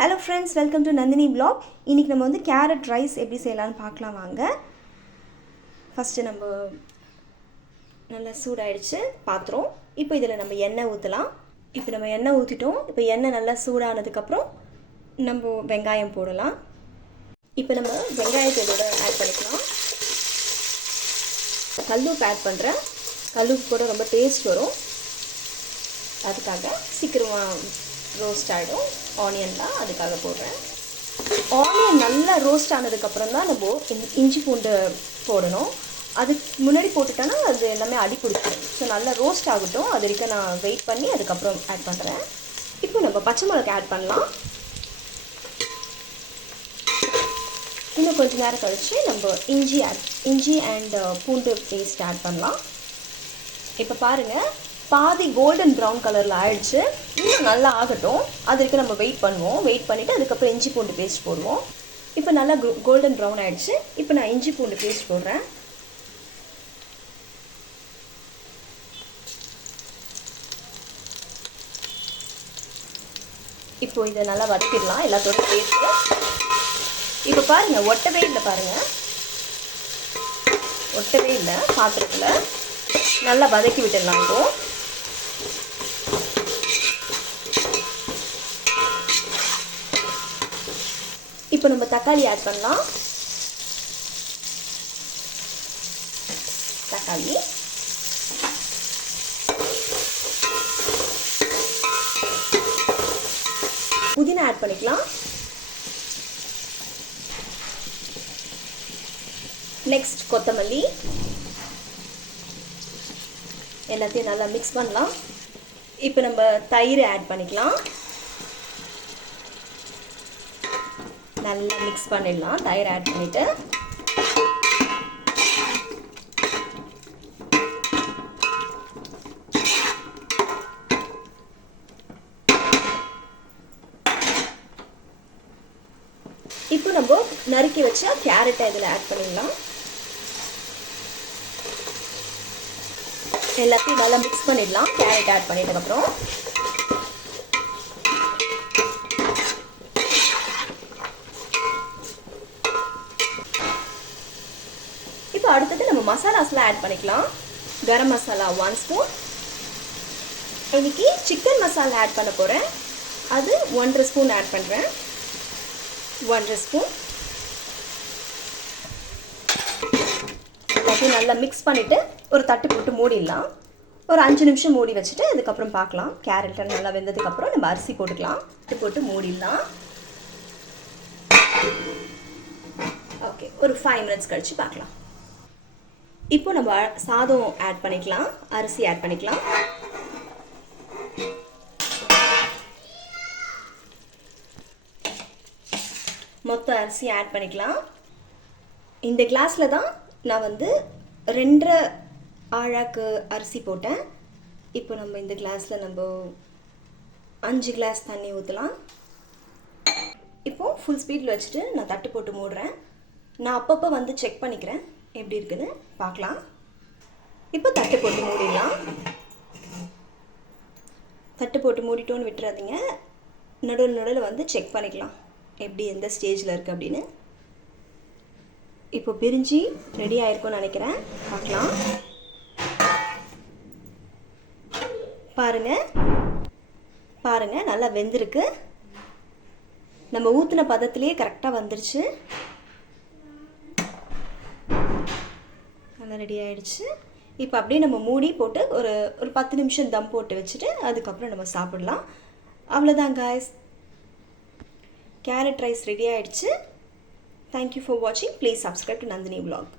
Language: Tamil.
Hello friends welcome to Nandini vlog. இன்றைக்கி நம்ம வந்து கேரட் ரைஸ் எப்படி செய்யலாம்னு பார்க்கலாம் வாங்க. ஃபஸ்ட்டு நம்ம நல்லா சூடாயிடுச்சு பாத்திரம். இப்போ இதில் நம்ம எண்ணெய் ஊற்றலாம் இப்போ நம்ம எண்ணெய் ஊற்றிட்டோம் இப்போ எண்ணெய் நல்லா சூடானதுக்கப்புறம் நம்ம வெங்காயம் போடலாம். இப்போ நம்ம வெங்காயத்தை இதோட ஆட் பண்ணிக்கலாம். கல்லூப்பு ஆட் பண்ணுறேன் கல்லூப்பு கூட ரொம்ப டேஸ்ட் வரும். அதுக்காக சீக்கிரமாக ரோஸ்ட் ஆகிடும் ஆனியன் தான் அதுக்காக போடுறேன். ஆனியன் நல்லா ரோஸ்ட் ஆனதுக்கப்புறம் தான் நம்ம இஞ்- இஞ்சி பூண்டு போடணும். அதுக்கு முன்னாடி போட்டுட்டோன்னா அது எல்லாமே அடி பிடிக்கும் ஸோ நல்லா ரோஸ்ட் ஆகட்டும். அது வரைக்கும் நான் வெயிட் பண்ணி அதுக்கப்புறம் ஆட் பண்ணுறேன் இப்போ நம்ம பச்சை மிளகா ஆட் பண்ணலாம். இன்னும் கொஞ்ச நேரம் கழித்து நம்ம இஞ்சி ஆட் இஞ்சி அண்ட் uh, பூண்டு பேஸ்ட் ஆட் பண்ணலாம். இப்போ பாருங்கள் பாதி கோல்டன் ப்ரௌன் கலரில் ஆயிடுச்சு. இன்னும் நல்லா ஆகட்டும். அதுக்கு நம்ம வெயிட் பண்ணுவோம். வெயிட் பண்ணிவிட்டு அதுக்கப்புறம் இஞ்சி பூண்டு பேஸ்ட் போடுவோம். இப்போ நல்லா கோல்டன் ப்ரௌன் ஆயிடுச்சு. இப்போ நான் இஞ்சி பூண்டு பேஸ்ட் போடுறேன். இப்போ இதை நல்லா வதக்கிடலாம். எல்லாத்தோட சேர்த்து இப்போ பாருங்கள் ஒட்டவே இல்லை பாருங்கள் ஒட்டவே இல்லை பாத்திரத்தில். நல்லா வதக்கி விட்டுடலாம் இப்போ. இப்போ நம்ம தக்காளி ஆட் பண்ணலாம். தக்காளி. புதினா ஆட் பண்ணிக்கலாம். நெக்ஸ்ட் கொத்தமல்லி. எல்லாத்தையும் நல்லா மிக்ஸ் பண்ணலாம். இப்போ நம்ம தயிர் ஆட் பண்ணிக்கலாம். நல்லா மிக்ஸ் பண்ணிடலாம். தயிர் ஆட் பண்ணிவிட்டு இப்போ நம்ம நறுக்கி வச்சா கேரட்டை இதில் ஆட் பண்ணிடலாம். எல்லாத்தையும் நல்லா மிக்ஸ் பண்ணிடலாம். கேரட் ஆட் பண்ணிட்டதுக்கப்புறம். இப்போ அடுத்தது நம்ம மசாலாஸ்லாம் ஆட் பண்ணிக்கலாம். கரம் மசாலா ஒன் ஸ்பூன் இன்னைக்கு சிக்கன் மசாலா ஆட் பண்ண போகிறேன் அது ஒன்றரை ஸ்பூன் ஆட் பண்ணுறேன் ஒன்றரை ஸ்பூன் எல்லாத்தையும் நல்லா மிக்ஸ் பண்ணிவிட்டு ஒரு தட்டு போட்டு மூடிடலாம். ஒரு அஞ்சு நிமிஷம் மூடி வச்சுட்டு அதுக்கப்புறம் பார்க்கலாம். கேரட் நல்லா வெந்ததுக்கப்புறம் நம்ம அரிசி போட்டுக்கலாம். தட்டு போட்டு மூடிடலாம். ஓகே ஒரு ஃபைவ் மினிட்ஸ் கழித்து பார்க்கலாம். இப்போ நம்ம சாதம் ஆட் பண்ணிக்கலாம் அரிசி ஆட் பண்ணிக்கலாம். மொத்த அரிசி ஆட் பண்ணிக்கலாம். இந்த கிளாஸில் தான் நான் வந்து ரெண்டரை ஆழாக்கு அரிசி போட்டேன். இப்போ நம்ம இந்த கிளாஸில் நம்ம அஞ்சு கிளாஸ் தண்ணி ஊற்றலாம் இப்போது ஃபுல் ஸ்பீடில் வச்சுட்டு நான் தட்டு போட்டு மூடுறேன். நான் அப்பப்போ வந்து செக் பண்ணிக்கிறேன். எப்படி இருக்குதுன்னு பார்க்கலாம். இப்போ தட்டு போட்டு மூடிடலாம். தட்டு போட்டு மூடிட்டோன்னு விட்டுறாதீங்க. நடுவில் நடுவில் வந்து செக் பண்ணிக்கலாம். எப்படி எந்த ஸ்டேஜில் இருக்குது அப்படின்னு. இப்போ பிரிஞ்சு ரெடி ஆயிருக்கும்னு நினைக்கிறேன். பார்க்கலாம். பாருங்கள் பாருங்கள் நல்லா வெந்திருக்கு. நம்ம ஊற்றின பதத்துலேயே கரெக்டாக வந்துருச்சு. நல்லா ரெடி ஆகிடுச்சு இப்போ அப்படியே நம்ம மூடி போட்டு ஒரு ஒரு பத்து நிமிஷம் தம் போட்டு வச்சுட்டு அதுக்கப்புறம் நம்ம சாப்பிடலாம். அவ்வளோதான் காய்ஸ் கேரட் ரைஸ் ரெடி ஆகிடுச்சு தேங்க்யூ ஃபார் வாட்சிங் please subscribe to Nandini vlog